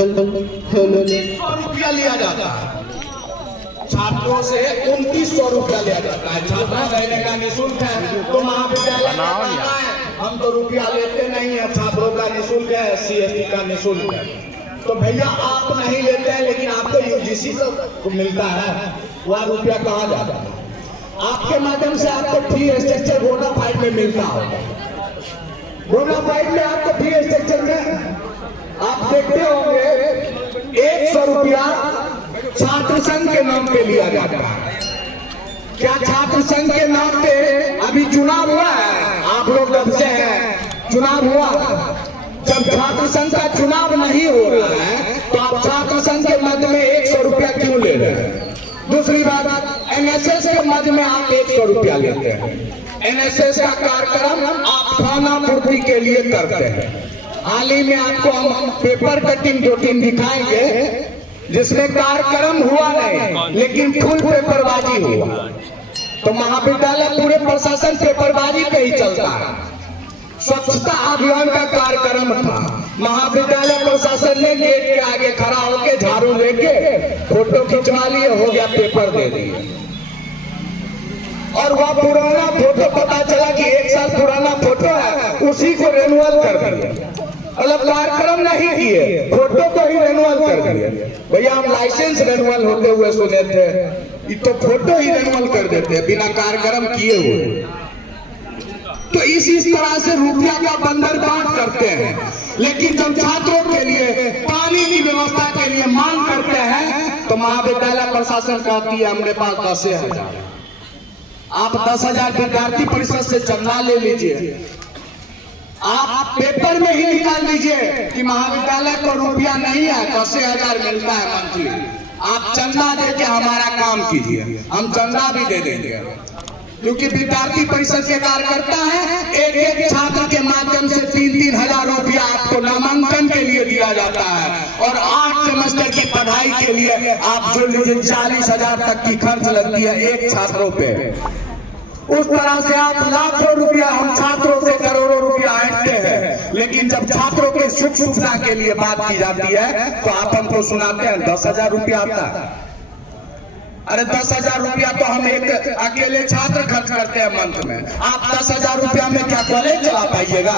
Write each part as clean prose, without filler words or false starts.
रुपया लिया जाता है छात्रों से, 2900 रुपया लिया जाता है। छात्रा रहने का निःशुल्क है, तो महाविद्यालय हम तो रुपया लेते नहीं है, छात्रों का निःशुल्क है, SC/ST का निःशुल्क है। तो भैया आप नहीं लेते हैं, लेकिन आपको UGC को मिलता है, वह रुपया कहाँ जाता है? आपके माध्यम से आपको फी स्ट्रक्चर बोनाफाइड में मिलता होगा। बोनाफाइड में आपको फी स्ट्रक्चर में आप देखते होंगे 100 रुपया छात्र संघ के नाम पे लिया जाता है। क्या छात्र संघ के नाम पे अभी चुनाव हुआ है? आप लोग जब से हैं चुनाव हुआ, जब छात्र संघ का चुनाव नहीं हो रहा है तो आप छात्र संघ के मद में 100 रुपया क्यों ले रहे हैं? दूसरी बात, NSS के मद में आप 100 रुपया लेते हैं। NSS का कार्यक्रम आप खाना पूर्ति के लिए करते हैं। हाल ही में आपको हम पेपर कटिंग 2-3 दिखाएंगे जिसमें कार्यक्रम हुआ नहीं, लेकिन फुल पेपरबाजी हुआ। तो महाविद्यालय पूरे प्रशासन पेपरबाजी पे ही चलता है। स्वच्छता अभियान का कार्यक्रम था, महाविद्यालय प्रशासन ने गेट के आगे खड़ा होकर झाड़ू लेके फोटो खिंचवा लिए, हो गया, पेपर दे दिए। और वह पुराना फोटो पता चला कि 1 साल पुराना फोटो है, उसी को रिन्यूअल कर दिया। मतलब कार्यक्रम नहीं किए, फोटो को ही रिन्यूअल कर दिए। भैया हम लाइसेंस रिन्यूअल होते हुए सुने थे, ये तो फोटो ही रिन्यूअल कर देते हैं बिना कार्यक्रम किए हुए। तो इस तरह से रुपया का बंदरगांठ करते हैं। लेकिन जब छात्रों के लिए पानी की व्यवस्था के लिए मांग करते हैं तो महाविद्यालय प्रशासन कहती है हमारे पास 10,000। आप 10,000 विद्यार्थी परिषद से चंदा ले लीजिए, आप पेपर में ही निकाल लीजिए कि महाविद्यालय को रुपया नहीं है, 10,000 मिलता है मंथली। आप चंदा देके हमारा काम कीजिए, हम चंदा भी दे देंगे। क्योंकि विद्यार्थी परिषद के कार्यकर्ता है, एक छात्र के माध्यम से 3-3 हजार रुपया आपको नामांकन के लिए दिया जाता है। और 8 सेमेस्टर की पढ़ाई के लिए आप जो लीजिए 40,000 तक की खर्च लगती है एक छात्रों पे। उस तरह से आप लाखों रुपया हम छात्रों से करोड़ों रुपया ऐंठते हैं। लेकिन जब छात्रों के सुख सुविधा के लिए बात की जाती है तो आप हमको सुनाते हैं 10,000 रुपया आता है। अरे 10,000 रुपया तो हम एक अकेले छात्र खर्च करते हैं मंथ में। आप 10,000 रुपया में क्या कॉलेज चला पाइएगा?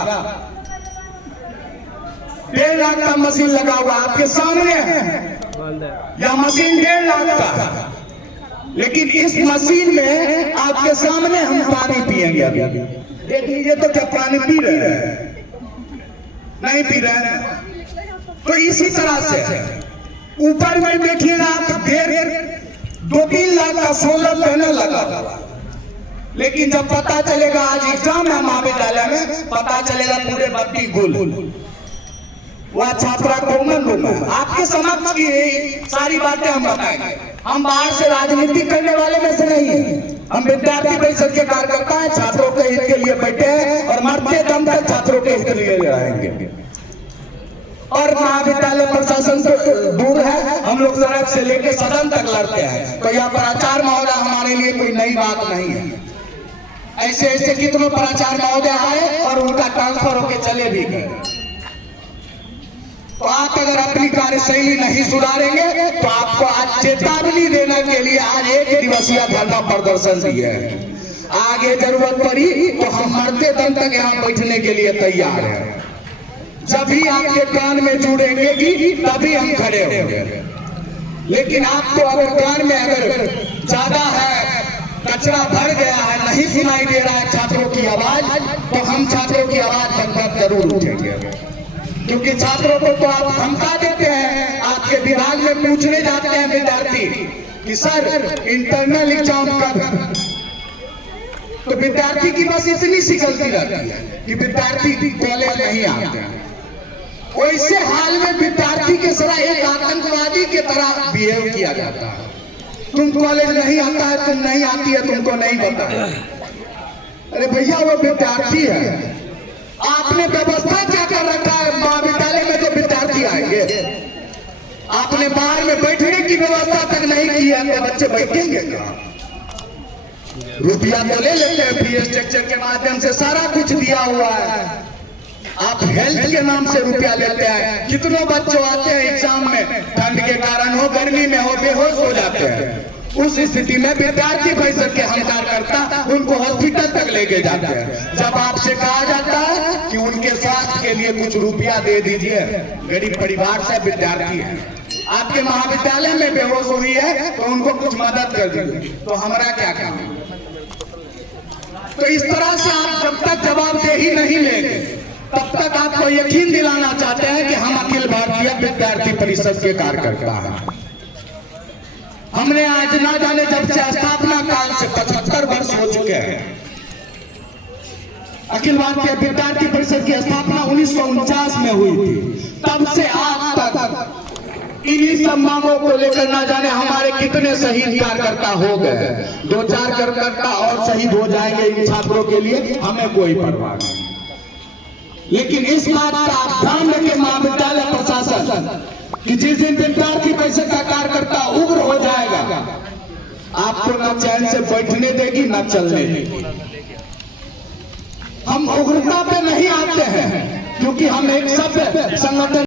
1.5 लाख का मशीन लगा हुआ आपके सामने है, यह मशीन 1.5 लाख का है। लेकिन इस मशीन में आपके सामने हम पानी पिएंगे। अभी देख लीजिए तो क्या पानी पी रहे हैं? नहीं पी रहे हैं। तो इसी तरह से ऊपर में देखिएगा आप 2-3 लाख का सोलर पैनल लगा। लेकिन जब पता चलेगा आज एग्जाम है महाविद्यालय में, पता चलेगा पूरे बत्ती गुल, वह छात्रा कॉमन रूम है। आपके समक्ष की सारी बातें हम बताएंगे। हम बाहर से राजनीति करने वाले में से नहीं है, हम विद्यार्थी परिषद के कार्यकर्ता हैं, छात्रों के हित के लिए बैठे हैं और मरते दम तक छात्रों के हित के लिए रहेंगे। और महाविद्यालय प्रशासन से दूर है, हम लोग सड़क से लेकर सदन तक लड़ते हैं। तो यह प्राचार्य महोदय हमारे लिए कोई नई बात नहीं है। ऐसे ऐसे कितने प्राचार्य महोदय आए और उनका ट्रांसफर होकर चले भी गए। तो आप अगर अपनी कार्यशैली नहीं सुधारेंगे तो आपको आज चेतावनी देने के लिए आज 1 दिवसीय धरना प्रदर्शन दिया है। आगे जरूरत पड़ी तो हम मरते दम तक यहाँ बैठने के लिए तैयार हैं। जब भी आपके कान में जुड़ेंगे तभी हम खड़े होंगे। लेकिन आपको अगर कान में अगर ज्यादा है, कचरा भर गया है, नहीं सुनाई दे रहा है छात्रों की आवाज, तो हम छात्रों की आवाज बनकर जरूर उठेंगे। क्योंकि छात्रों को तो आप धमका देते हैं, आपके विभाग में पूछने जाते हैं विद्यार्थी कि सर इंटरनल एग्जाम कब है, तो विद्यार्थी की बस इतनी सी गलती रहती है कि विद्यार्थी कॉलेज नहीं आते हैं। वैसे हाल में विद्यार्थी के साथ एक आतंकवादी के तरह बिहेव किया जाता है। तुम कॉलेज नहीं आता है, तुम नहीं आती है, तुमको नहीं पता। अरे भैया वो विद्यार्थी है, आपने व्यवस्था क्या कर रखा है महाविद्यालय में जो विद्यार्थी आएंगे? आपने बाहर में बैठने की व्यवस्था तक नहीं की है, तो बच्चे बैठेंगे कहाँ? रुपया तो ले लेते हैं, फी स्ट्रक्चर के माध्यम से सारा कुछ दिया हुआ है। आप हेल्थ के नाम से रुपया लेते हैं। कितनों बच्चों आते हैं एग्जाम में, ठंड के कारण हो, गर्मी में हो, बेहोश हो जाते हैं। उस स्थिति में विद्यार्थी परिषद के हम कार्यकर्ता उनको हॉस्पिटल तक लेके जाते हैं। जब आपसे कहा जाता है कि उनके स्वास्थ्य के लिए कुछ रुपया दे दीजिए, गरीब परिवार से विद्यार्थी है, आपके महाविद्यालय में बेहोश हुई है तो उनको कुछ मदद कर दीजिए, तो हमारा क्या काम है? तो इस तरह से आप जब तक जवाबदेही नहीं लेंगे तब तक आपको यकीन दिलाना चाहते हैं कि हम अखिल भारतीय विद्यार्थी परिषद के कार्यकर्ता हैं। हमने आज ना जाने जब से स्थापना काल से 75 वर्ष हो चुके हैं। अखिल भारतीय विद्यार्थी परिषद की स्थापना 1949 में हुई थी। तब से आज तक इन्हीं सब मांगों को लेकर ना जाने हमारे कितने शहीद कार्यकर्ता हो गए। 2-4 कार्यकर्ता और शहीद हो जाएंगे इन छात्रों के लिए, हमें कोई परवाह नहीं। लेकिन इस बात का आप ध्यान रखें महाविद्यालय प्रशासन कि जिस दिन विद्यार्थी परिषद का कार्यकर्ता उग्र हो जाएगा, आपको न चैन से बैठने देगी न चलने देगी। हम उग्रता पे नहीं आते हैं, क्योंकि हम एक सभ्य संगठन